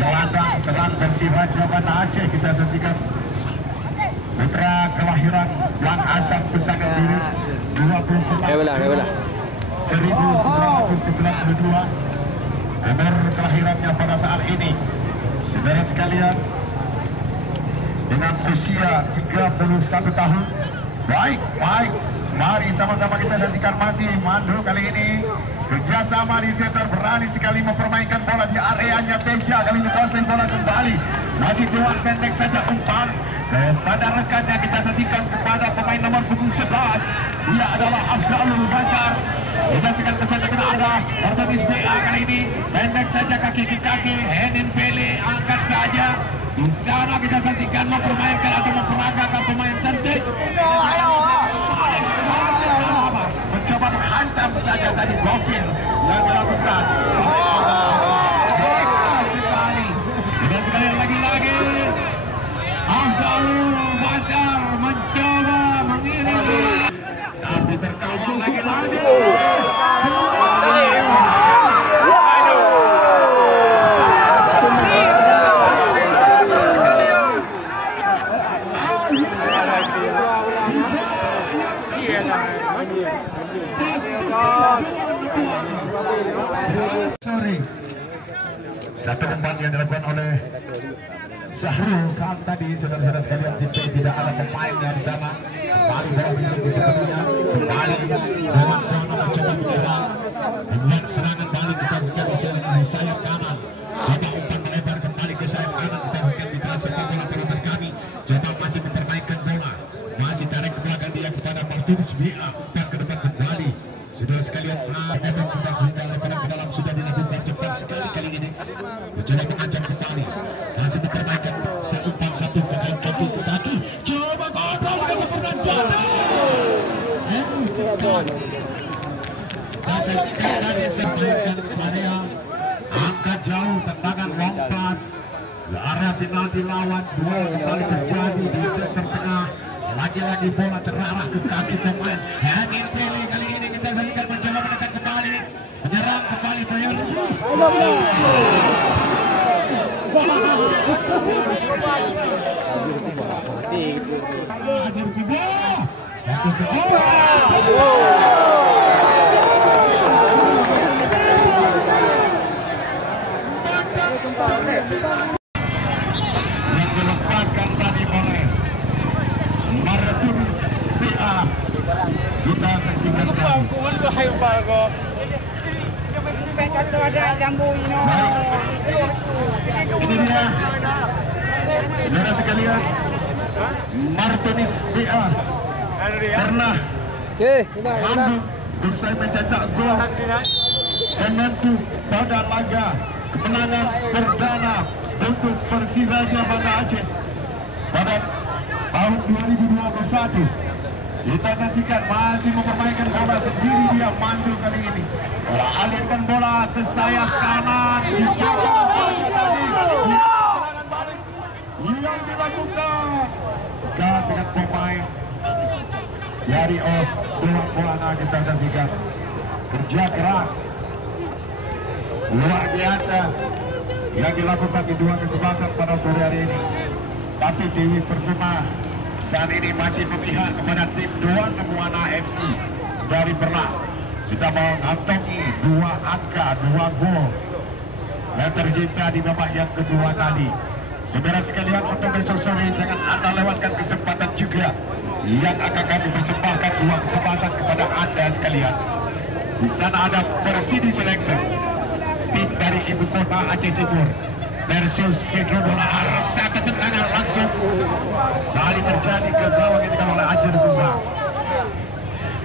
gelandang serang Persiraja Banda Aceh kita saksikan. Putra kelahiran Blang Asam Pesaka Biru 1992. Nomor kelahirannya pada saat ini, saudara sekalian, dengan usia 31 tahun. Baik, mari sama-sama kita saksikan masih Mandu kali ini kerjasama di center, berani sekali mempermainkan bola di areanya Teja, kali ini kuasai bola kembali, masih Dewan pendek saja umpan kepada rekannya. Kita saksikan kepada pemain nomor punggung 11, dia adalah Abdul Basar. Kita saksikan kesannya kita ada Martonis BA kali ini pendek saja kaki ke kaki, Henin Pele angkat saja. Di sana kita saksikan mempermainkan atau memperagakan pemain cantik. Mencoba menghantam saja tadi gokil yang dilakukan. Sekali. Sudah sekali lagi. Abdul Basar mencoba mengirim. Tapi terkawal lagi. Satu umpan yang dilakukan oleh Zahrul Khan tadi, saudara-saudara sekalian, tidak ada pemainnya di sana. Kembali bola di sebelumnya, kembali Dewan Kono mencoba menyerang dengan serangan balik. Kita saksikan di sayap kanan, coba umpan melebar kembali ke sayap kanan. Kita saksikan di sepak bola penonton kami, coba masih mempermainkan bola, masih tarik ke belakang dia kepada Martinus BA, umpan ke depan kembali. Saudara sekalian, umpan sehingga lebaran ke dalam sudah dilakukan cepat sekali kali ini. Mencoba mengancam kembali, masih mempermainkan seumpan satu kaki ke kaki. Coba kodok ke sempurna jatuh. Saya saksikan tadi sampaikan kepada angkat jauh, tendangan long pass ke area penalti lawan. Dua kembali terjadi di sektor tengah. Lagi-lagi bola terarah ke kaki pemain Henin Pele. Kali ini kita saksikan mencoba menekan kembali, menyerang kembali Bayer. Hadir Tibo satu yang dilepaskan tadi oleh Martinus BA. Kita saksikan ini dia, saudara sekalian, Martinus BA pernah mampu usai mencetak gol penentu pada laga kemenangan perdana untuk Persiraja Banda Aceh pada tahun 2021. Kita saksikan masih mempermainkan bola sendiri dia, Mandu kali ini alirkan bola ke sayap kanan. Serangan balik yang dilakukan dengan pemain dari Dewan Kolana. Kita saksikan kerja keras luar biasa yang dilakukan di dua kesempatan pada sore hari ini. Tapi Dewi Persema saat ini masih memihak kepada tim Dewan Muana FC dari Perlah. Sudah mengantongi 2 angka, 2 gol yang tercipta di babak yang kedua tadi. Saudara sekalian, untuk besok sore jangan Anda lewatkan kesempatan juga yang akan kami persembahkan uang sebasan kepada Anda sekalian. Di sana ada Persidi Selection, tim dari ibu kota Aceh Timur versus Pedro Dolar. Satu tendangan langsung kali terjadi ke gawang yang oleh Ajar juga.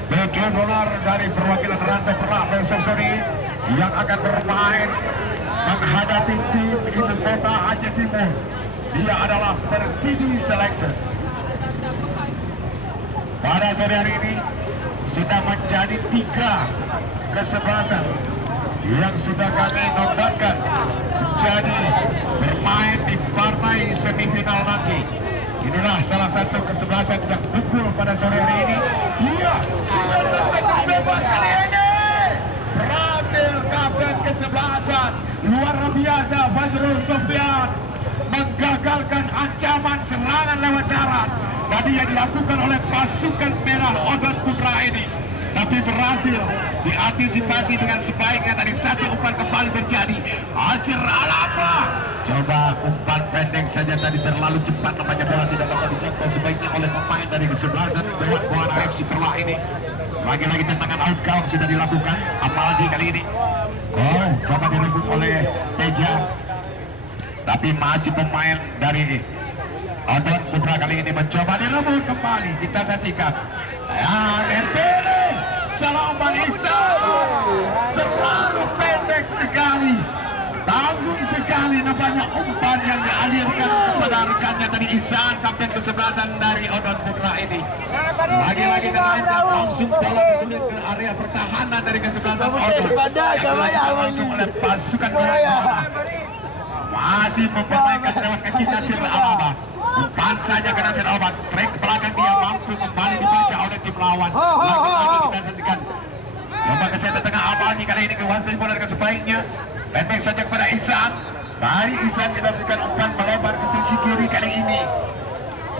Pedro Dolar dari perwakilan Rantau Perlah besok sore yang akan bermain menghadapi tim ibu kota Aceh Timur. Dia adalah Persidi Selection. Pada sore hari ini sudah menjadi 3 kesempatan yang sudah kami nobatkan menjadi bermain di partai semifinal nanti. Inilah salah satu kesebelasan yang pukul pada sore hari ini. Dia sudah dapat bebas kali ini. Berhasil kapten kesebelasan luar biasa Fajrul Sofyan menggagalkan ancaman serangan lewat darat tadi yang dilakukan oleh pasukan merah Odon Putra ini, tapi berhasil diantisipasi dengan sebaiknya. Tadi satu umpan kembali terjadi. Asir Alaba coba umpan pendek saja tadi, terlalu cepat nampaknya bola tidak dapat dijangkau sebaiknya oleh pemain dari kesebelasan Dewan Buana FC Perlah ini. Lagi-lagi tendangan outgoing sudah dilakukan, apalagi kali ini coba direbut oleh Teja, tapi masih pemain dari Odon Putra kali ini mencoba direbut kembali. Kita saksikan Empele Salaman Ihsan terlalu pendek sekali, tanggung sekali nampaknya umpan yang dialirkan kepada rekannya tadi Ihsan, kapten kesebelasan dari Odon Putra ini. Lagi-lagi tendangan langsung bola bergulir ke area pertahanan dari kesebelasan Odon, langsung oleh pasukan bola masih mempermainkan lewat kaki Nasir Alaba. Umpan saja ke Nasir Alaba, trek ke belakang, dia mampu kembali dibaca oleh tim lawan. Lagi-lagi kita saksikan coba kesehatan tengah Abadi kali ini kuasai bola dengan sebaiknya, pendek saja kepada Ihsan. Baik Ihsan, kita saksikan umpan melebar ke sisi kiri kali ini.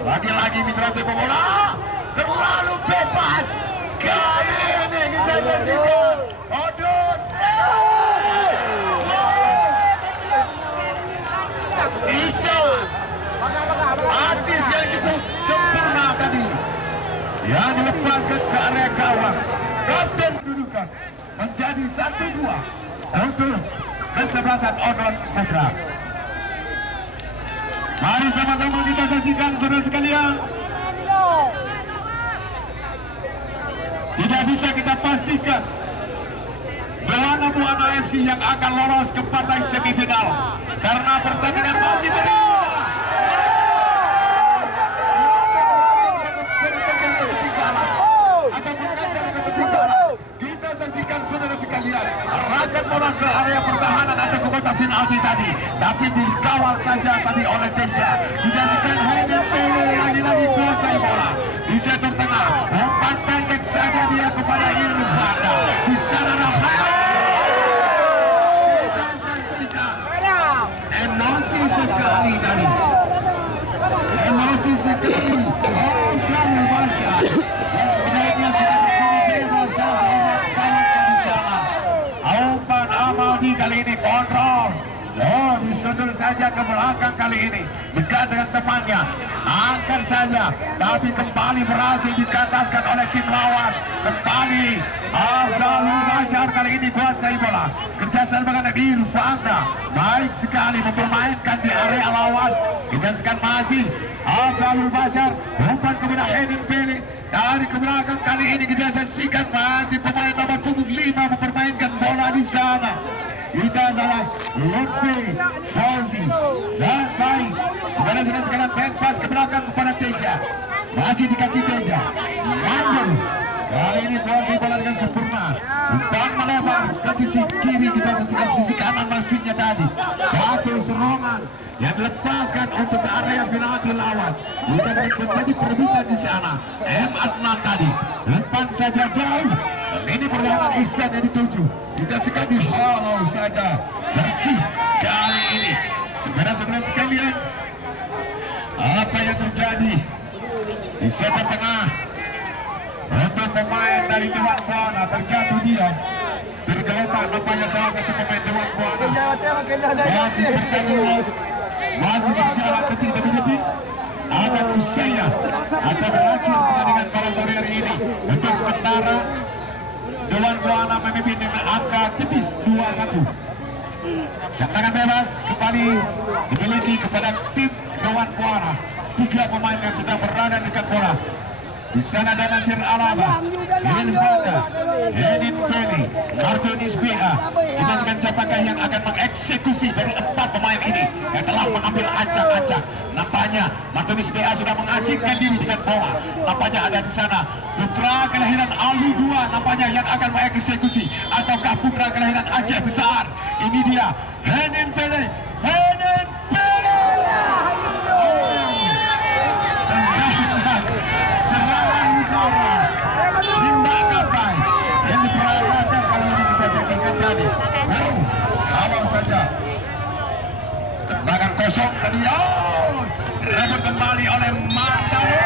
Lagi-lagi mitra sepak bola terlalu bebas kali ini, kita saksikan Odon Ihsan, asis yang cukup sempurna tadi yang dilepaskan ke area gawang. Kapten kedudukan menjadi 1-2 untuk kesebelasan Odon Putra. Mari sama-sama kita saksikan saudara sekalian. Tidak bisa kita pastikan Dewan Buana FC yang akan lolos ke partai semifinal karena pertandingan masih terus. Kita saksikan saudara sekalian, arahkan bola ke area pertahanan atau ke kotak penalti tadi, tapi dikawal saja tadi oleh Teja. Disaksikan Haidar Pele lagi-lagi kuasai bola di sektor tengah, umpan pendek saja dia kepada Irfanda. Di sana emosi sekali tadi, emosi sekali. Kamu Basyar yang sebenarnya sudah bebas di sana. Umpan Amadi kali ini kontrol, disundul saja ke belakang kali ini, dekat dengan temannya, angkat saja, tapi kembali berhasil dikandaskan oleh tim lawan. Kembali Abdul Basyar kali ini kuasai bola, kerjasama dengan Irfanda baik sekali mempermainkan di area lawan. Kita sekarang masih Abdul Basyar, umpan kepada Haidar Pele dari ke belakang kali ini. Kita saksikan masih pemain nomor punggung 5 mempermainkan bola di sana. Kita adalah Lutfi Fauzi dan baik sebenarnya sekarang pass ke belakang kepada Teja, masih di kaki Teja. Mandur kali ini kuasai bola dengan sempurna, umpan melebar ke sisi kiri. Kita saksikan sisi kanan maksudnya tadi, satu serangan yang dilepaskan untuk ke area penalti lawan. Kita saksikan terjadi perebutan di sana. Adnan tadi umpan saja jauh, ini perlawanan Ihsan yang dituju. Kita saksikan di halau saja bersih kali ini. Saudara-saudara sekalian, apa yang terjadi di sektor tengah untuk pemain dari Dewan Buana? Terjatuh dia, tergeletak nampaknya salah satu pemain Dewan Buana. Masih berjalan, masih berjalan detik-detik akan usainya atau berakhir pertandingan pada sore hari ini. Untuk sementara Dewan Buana memimpin dengan angka tipis 2-1. Tendangan bebas kembali dimiliki kepada tim Dewan Buana. 3 pemain yang sedang berada di dekat bola. Di sana ada Nasir Alaba, Irfanda, Edin Peli, Martonis PA. Kita sekarang siapakah yang akan mengeksekusi dari 4 pemain ini yang telah mengambil acak-acak. Nampaknya Martonis PA sudah mengasingkan diri dengan bola. Nampaknya ada di sana putra kelahiran Alu 2 nampaknya yang akan mengeksekusi, ataukah putra kelahiran Aceh Besar. Ini dia Edin Peli, Edin Peli. Tindakan yang diperagakan kali ini kita saksikan tadi. Kalau saja kosong tadi. Oh, rebut kembali oleh Mandano.